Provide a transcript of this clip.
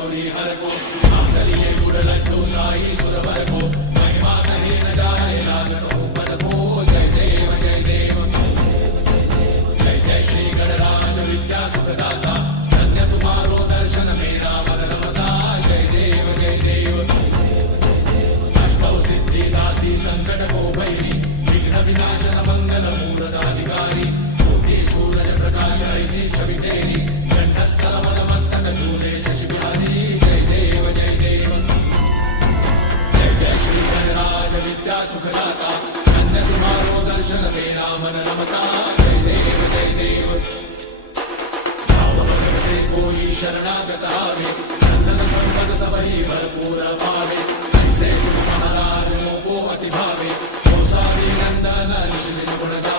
गौरी हर को मांगलिये गुड़ लड्डू साई सुरवर को महिमा कहीं न जाए लागत हो पद को जय देव जय देव जय जय श्री गणराज विद्या सुखदाता धन्य तुम्हारो दर्शन मेरा मन रमता जय देव जय देव अष्टौ सिद्धि दासी संकट को भैरी विघ्न विनाशन मंगल मूर्धाधिकारी कोटि सूरज प्रकाश ऐसी छवि तेरी कंठस्थल मद मस्तक झूले शशि बिहारी जय देव जय देव जय जय श्री गणराज विद्या सुखदाता धन्य तुम्हारो दर्शन मेरा मन रमता जय देव जय देव भाव भगत से कोई शरणागत आवे सन्नत संपद सबही भरपूर पावे ऐसे तुम महाराज मोको अति भावे नंदन निश्चित गुण